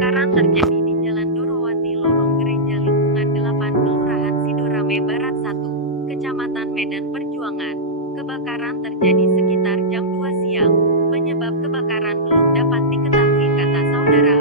Kebakaran terjadi di Jalan Dorowati Lorong Gereja Lingkungan 8 Kelurahan Sidorame Barat 1, Kecamatan Medan Perjuangan. Kebakaran terjadi sekitar jam 2 siang. Penyebab kebakaran belum dapat diketahui, kata saudara